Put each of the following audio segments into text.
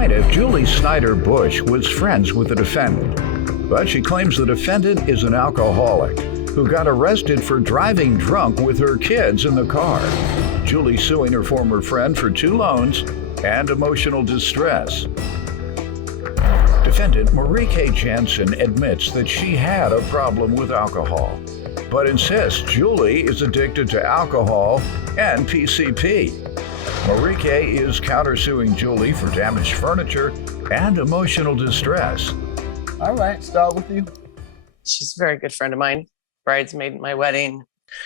plaintiff, Julie Snyder Bush, was friends with the defendant, but she claims the defendant is an alcoholic who got arrested for driving drunk with her kids in the car. Julie suing her former friend for 2 loans and emotional distress. Defendant Marie Jansen admits that she had a problem with alcohol, but insists Julie is addicted to alcohol and PCP. Marie is countersuing Julie for damaged furniture and emotional distress. All right, start with you. She's a very good friend of mine, bridesmaid at my wedding.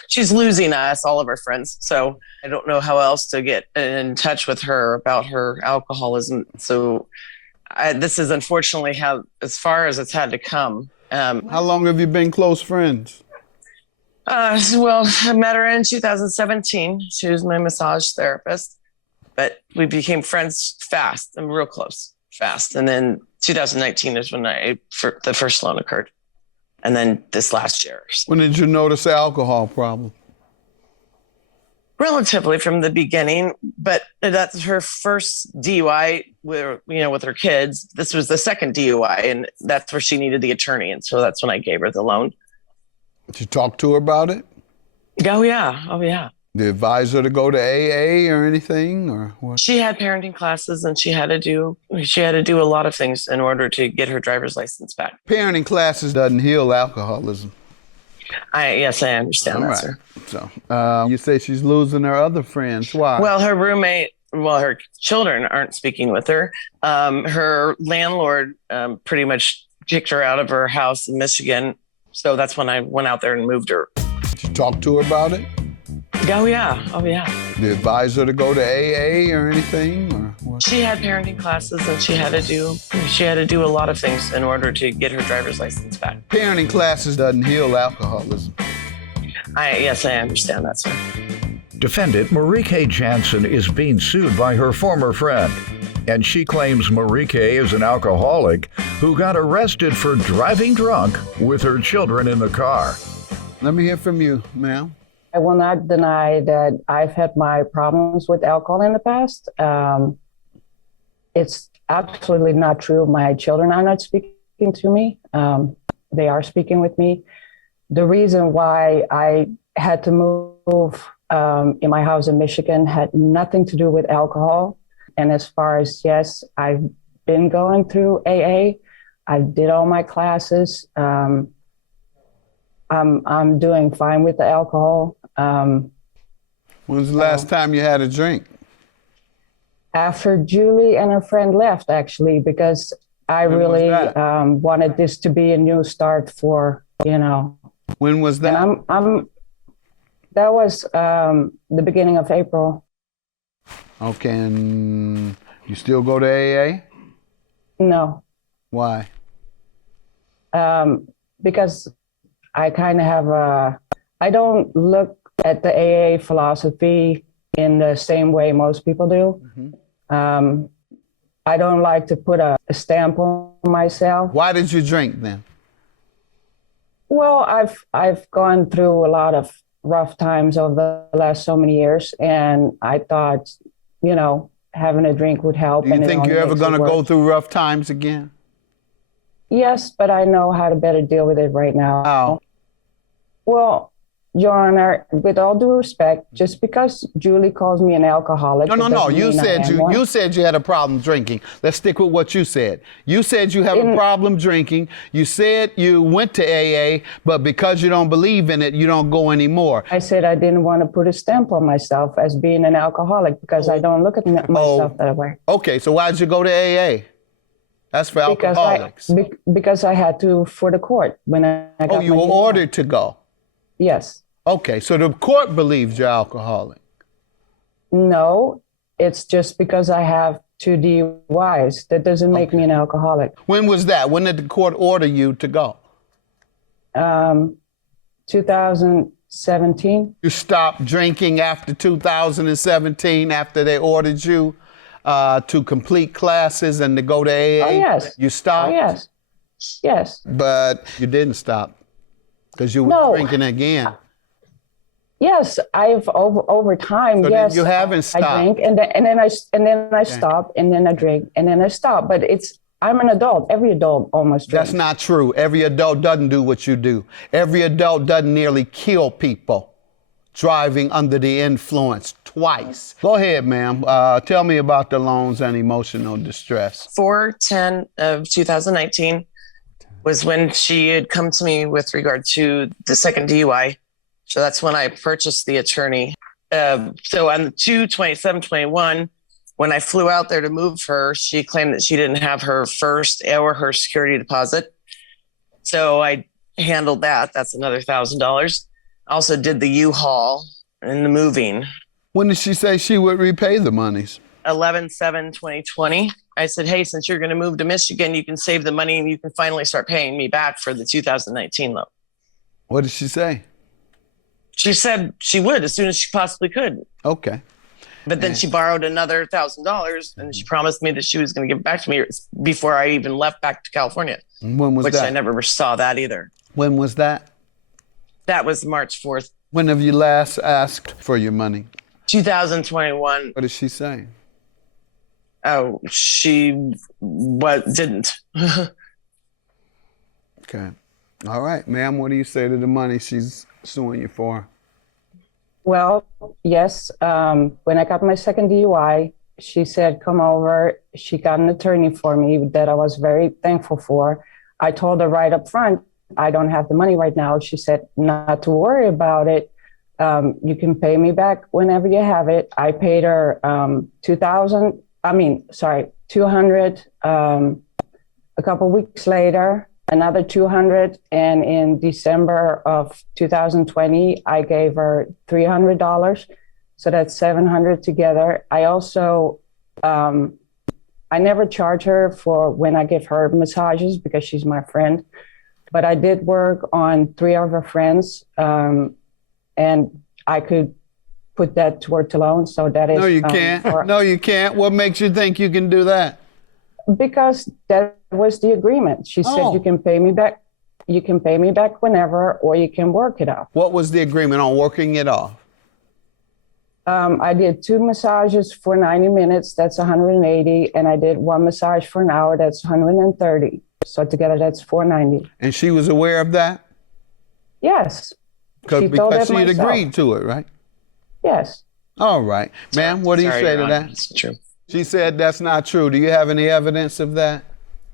She's losing us, all of her friends. So I don't know how else to get in touch with her about her alcoholism. So this is unfortunately as far as it's had to come. How long have you been close friends? Well, I met her in 2017. She was my massage therapist, but we became friends fast and real close, fast. And then 2019 is when the first loan occurred. And then this last year. When did you notice the alcohol problem? Relatively from the beginning, but that's her first DUI with her kids. This was the second DUI, and that's where she needed the attorney. And so that's when I gave her the loan. Did you talk to her about it? Oh, yeah. Did you advise her to go to AA or anything, or what? She had parenting classes, and she had to do a lot of things in order to get her driver's license back. Parenting classes doesn't heal alcoholism. Yes, I understand that, sir. So you say she's losing her other friends. Why? Well, her children aren't speaking with her. Her landlord pretty much kicked her out of her house in Michigan. So that's when I went out there and moved her. Did you talk to her about it? Oh, yeah. Did you advise her to go to AA or anything, or what? She had parenting classes, and she had to do a lot of things in order to get her driver's license back. Parenting classes doesn't heal alcoholism. Yes, I understand that, sir. Defendant Marie Jansen is being sued by her former friend, and she claims Marie is an alcoholic who got arrested for driving drunk with her children in the car. Let me hear from you, ma'am. I will not deny that I've had my problems with alcohol in the past. It's absolutely not true. My children are not speaking to me. They are speaking with me. The reason why I had to move in my house in Michigan had nothing to do with alcohol. And as far as, yes, I've been going through AA. I did all my classes. I'm doing fine with the alcohol. When was the last time you had a drink? After Julie and her friend left, actually, because I really wanted this to be a new start for, When was that? And that was the beginning of April. Okay, and you still go to AA? No. Why? Because I kind of have I don't look at the AA philosophy in the same way most people do. Mm-hmm. I don't like to put a stamp on myself. Why did you drink then? Well, I've gone through a lot of rough times over the last so many years, and I thought, having a drink would help. Do you think you're ever going to go through rough times again? Yes, but I know how to better deal with it right now. How? Well, Your Honor, with all due respect, just because Julie calls me an alcoholic. No. You said you had a problem drinking. Let's stick with what you said. You said you have a problem drinking. You said you went to AA, but because you don't believe in it, you don't go anymore. I said I didn't want to put a stamp on myself as being an alcoholic because I don't look at myself that way. Okay, so why'd you go to AA? That's for alcoholics. Because I had to for the court when I got my you were ordered to go? Yes. Okay, so the court believes you're alcoholic. No, it's just because I have 2 DUIs. That doesn't make me an alcoholic. When was that? When did the court order you to go? 2017. You stopped drinking after 2017, after they ordered you to complete classes and to go to AA? Oh, yes. You stopped? Oh, yes. Yes. But you didn't stop because you were drinking again. Yes, I've over time. So yes, then you haven't stopped. I drink and then I stop and then I drink and then I stop. But I'm an adult. Every adult almost drinks. That's not true. Every adult doesn't do what you do. Every adult doesn't nearly kill people driving under the influence twice. Go ahead, ma'am. Tell me about the loans and emotional distress. 4/10 of 2019 was when she had come to me with regard to the second DUI. So that's when I purchased the attorney. So on the 2/27/21, when I flew out there to move her, she claimed that she didn't have her first or her security deposit. So I handled that. That's another $1,000. Also did the U-Haul and the moving. When did she say she would repay the monies? 11/7/2020. I said, hey, since you're going to move to Michigan, you can save the money and you can finally start paying me back for the 2019 loan. What did she say? She said she would as soon as she possibly could. Okay. But then she borrowed another $1,000 and she promised me that she was going to give it back to me before I even left back to California. When was which that? I never saw that either. When was that? That was March 4th. When have you last asked for your money? 2021. What did she say? Oh, she didn't. Okay. All right, ma'am, what do you say to the money she's suing you for? Well, yes. When I got my second DUI, she said, come over. She got an attorney for me that I was very thankful for. I told her right up front, I don't have the money right now. She said, not to worry about it. You can pay me back whenever you have it. I paid her $200 a couple weeks later, another $200. And in December of 2020, I gave her $300. So that's $700 together. I also, I never charge her for when I give her massages because she's my friend. But I did work on 3 of her friends, and I could put that toward the loan. So that is. No, you can't. No, you can't. What makes you think you can do that? Because that was the agreement. She said, you can pay me back. You can pay me back whenever, or you can work it off. What was the agreement on working it off? I did 2 massages for 90 minutes. That's 180. And I did 1 massage for an hour. That's 130. So together, that's 490. And she was aware of that? Yes. Because she had agreed to it, right? Yes. All right. Ma'am, what do you say to that? That's true. She said that's not true. Do you have any evidence of that?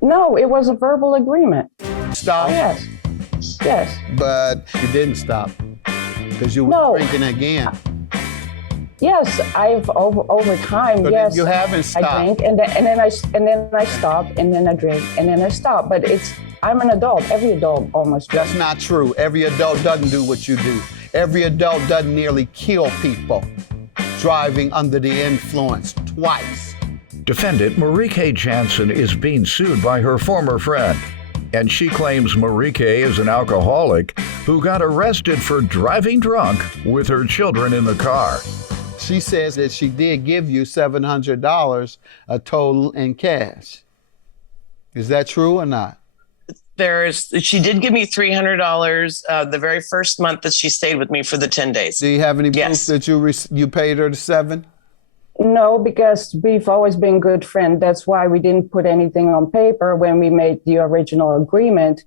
No, it was a verbal agreement. Stop. Yes. Yes. But you didn't stop because you were drinking again. Yes, I've over time. So yes, you haven't stopped. I drink and then I stop and then I drink and then I stop. But I'm an adult. Every adult almost drinks. That's not true. Every adult doesn't do what you do. Every adult doesn't nearly kill people driving under the influence twice. Defendant Marie Jansen is being sued by her former friend, and she claims Marie is an alcoholic who got arrested for driving drunk with her children in the car. She says that she did give you $700 a total in cash. Is that true or not? She did give me $300 the very first month that she stayed with me for the 10 days. Do you have any proof that you paid her the $7? No, because we've always been good friends. That's why we didn't put anything on paper when we made the original agreement.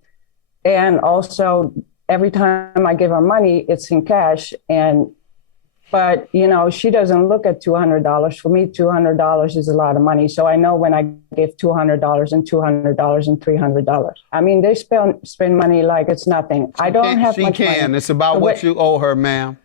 And also, every time I give her money, it's in cash. But, she doesn't look at $200. For me, $200 is a lot of money. So I know when I give $200 and $200 and $300. I mean, they spend money like it's nothing. I don't have much money. She can. It's about what you owe her, ma'am.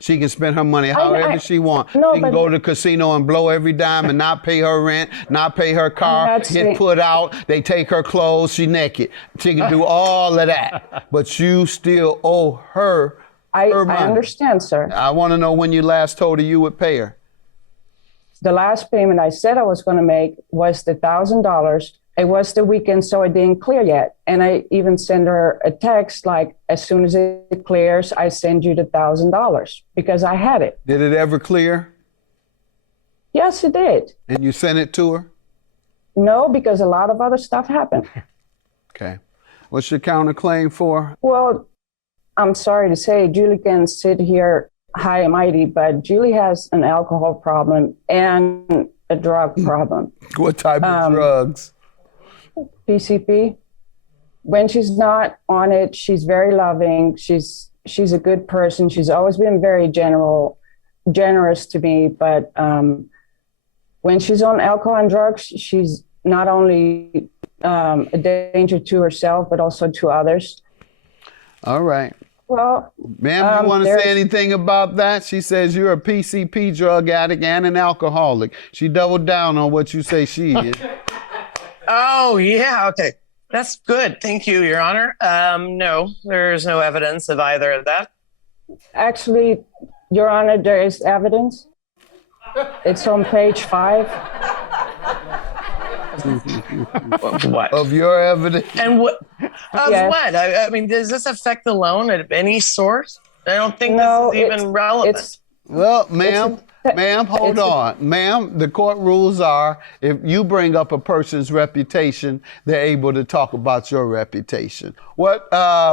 She can spend her money however she wants. No, she can go to the casino and blow every dime and not pay her rent, not pay her car, get put out. They take her clothes. She naked. She can do all of that. But you still owe her. I understand, sir. I want to know when you last told her you would pay her. The last payment I said I was going to make was the $1,000. It was the weekend, so it didn't clear yet. And I even sent her a text like, as soon as it clears, I send you the $1,000 because I had it. Did it ever clear? Yes, it did. And you sent it to her? No, because a lot of other stuff happened. Okay. What's your counterclaim for? Well, I'm sorry to say, Julie can sit here high and mighty, but Julie has an alcohol problem and a drug problem. What type of drugs? PCP. When she's not on it, she's very loving. She's a good person. She's always been very generous to me. But when she's on alcohol and drugs, she's not only a danger to herself, but also to others. All right. Well, ma'am, you want to say anything about that? She says you're a PCP drug addict and an alcoholic. She doubled down on what you say she is. Oh, yeah. Okay. That's good. Thank you, Your Honor. No, there's no evidence of either of that. Actually, Your Honor, there is evidence. It's on page 5. What? Of your evidence? And what? Of Yes. what? I mean, does this affect the loan of any sort? I don't think this is even relevant. Well, ma'am, hold on. Ma'am, the court rules are if you bring up a person's reputation, they're able to talk about your reputation. What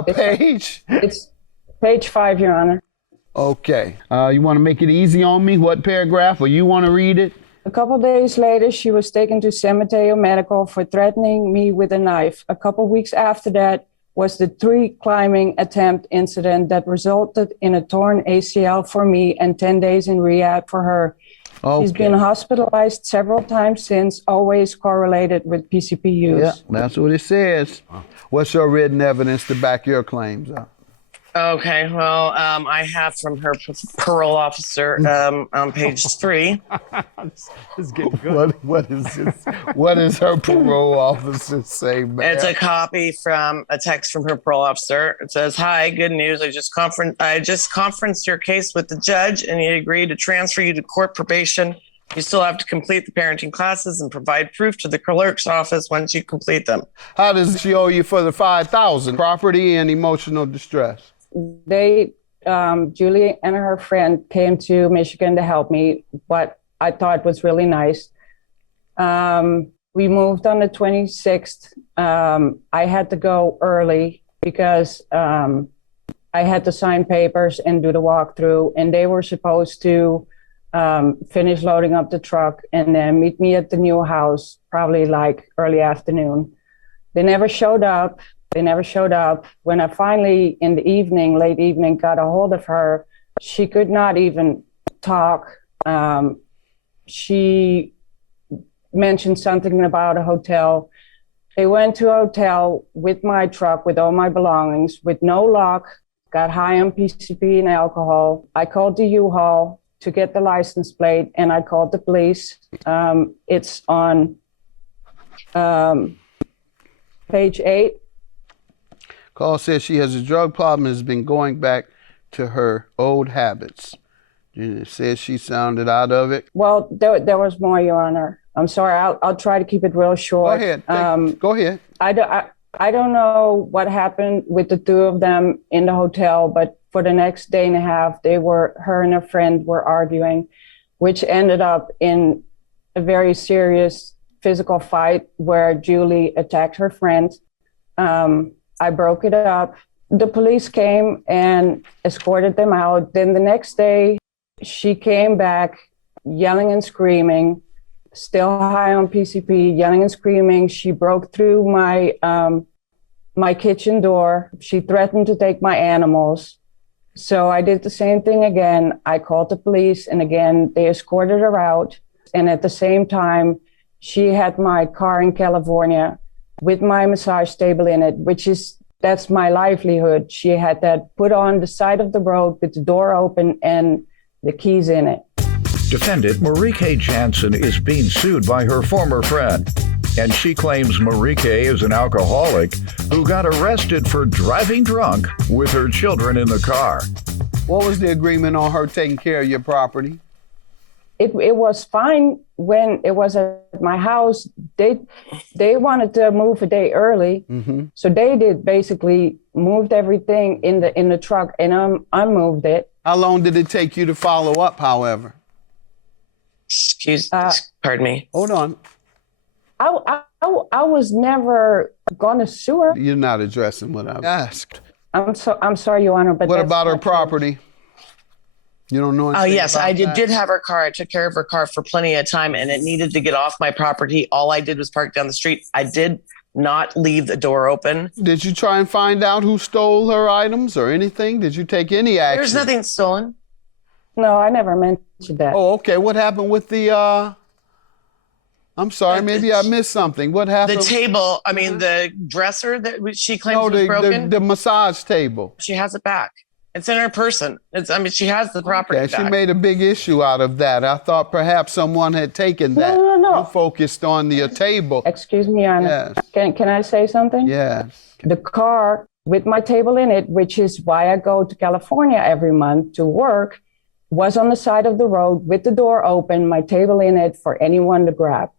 page? It's page 5, Your Honor. Okay. You want to make it easy on me? What paragraph? Or you want to read it? A couple days later, she was taken to San Mateo Medical for threatening me with a knife. A couple weeks after that was the tree climbing attempt incident that resulted in a torn ACL for me and 10 days in rehab for her. Okay. She's been hospitalized several times since, always correlated with PCP use. Yeah, that's what it says. What's your written evidence to back your claims up? Okay, well, I have from her parole officer on page 3. This is getting good. What is this? What does her parole officer say, man? It's a copy from a text from her parole officer. It says, "Hi, good news. I just conferenced your case with the judge, and he agreed to transfer you to court probation. You still have to complete the parenting classes and provide proof to the clerk's office once you complete them." How does she owe you for the $5,000? Property and emotional distress. They, Julie and her friend came to Michigan to help me, what I thought was really nice. We moved on the 26th. I had to go early because I had to sign papers and do the walkthrough, and they were supposed to finish loading up the truck and then meet me at the new house, probably like early afternoon. They never showed up. When I finally, in the evening, late evening, got a hold of her, she could not even talk. She mentioned something about a hotel. They went to a hotel with my truck, with all my belongings, with no lock, got high on PCP and alcohol. I called the U-Haul to get the license plate, and I called the police. It's on page 8. Call says she has a drug problem and has been going back to her old habits. It says she sounded out of it. Well, there was more, Your Honor. I'm sorry. I'll try to keep it real short. Go ahead. Go ahead. I don't know what happened with the two of them in the hotel, but for the next day and a half, her and her friend were arguing, which ended up in a very serious physical fight where Julie attacked her friend. I broke it up. The police came and escorted them out. Then the next day, she came back yelling and screaming, still high on PCP, yelling and screaming. She broke through my kitchen door. She threatened to take my animals. So I did the same thing again. I called the police, and again, they escorted her out. And at the same time, she had my car in California with my massage table in it, that's my livelihood. She had that put on the side of the road with the door open and the keys in it. Defendant Marike Jansen is being sued by her former friend, and she claims Marike is an alcoholic who got arrested for driving drunk with her children in the car. What was the agreement on her taking care of your property? It was fine when it was at my house. They wanted to move a day early, so they did basically moved everything in the truck, and I moved it. How long did it take you to follow up? However, pardon me. Hold on. I was never gonna sue her. You're not addressing what I asked. I'm sorry, Your Honor, but what that's about her not true. property? You don't know Oh, anything yes, about I that? did have her car. I took care of her car for plenty of time, and it needed to get off my property. All I did was park down the street. I did not leave the door open. Did you try and find out who stole her items or anything? Did you take any action? There's nothing stolen. No, I never mentioned that. Oh, okay. What happened with the, I'm sorry, maybe I missed something. What happened? The table, I mean, the dresser that she claims No, was broken, the massage table. she has it back. It's in her person. She has the property Okay, she back. made a big issue out of that. I thought perhaps someone had taken that. No. You focused on the table. Excuse me, Anna. Yes. Can I say something? Yes. The car with my table in it, which is why I go to California every month to work, was on the side of the road with the door open, my table in it for anyone to grab.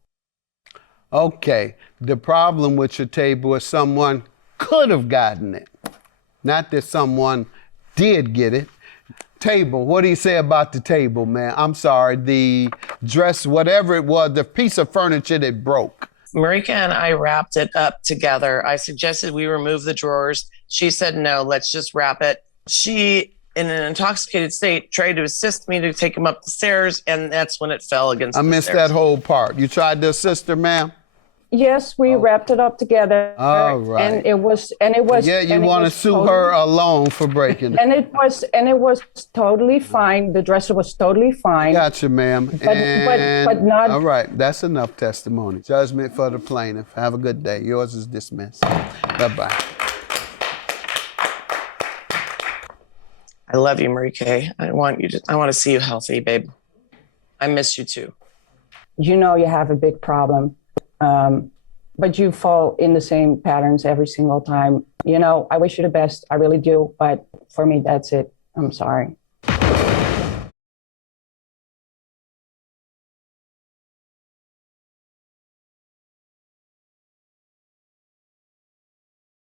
Okay. The problem with your table is someone could have gotten it. Not that someone did get it. Table, what do you say about the table, man? I'm sorry, the dress, whatever it was, the piece of furniture that broke. Marika and I wrapped it up together. I suggested we remove the drawers. She said, no, let's just wrap it. She, in an intoxicated state, tried to assist me to take him up the stairs, and that's when it fell against I the missed stairs. that whole part. You tried to assist her, ma'am? Yes, we wrapped it up together. All right. And it was. Yeah, you want to sue her alone for breaking it. And it was totally fine. The dresser was totally fine. Gotcha, ma'am. But not. All right, that's enough testimony. Judgment for the plaintiff. Have a good day. Yours is dismissed. Bye-bye. I love you, Marika. I want to see you healthy, babe. I miss you too. You know you have a big problem. But you fall in the same patterns every single time. You know, I wish you the best. I really do. But for me, that's it. I'm sorry.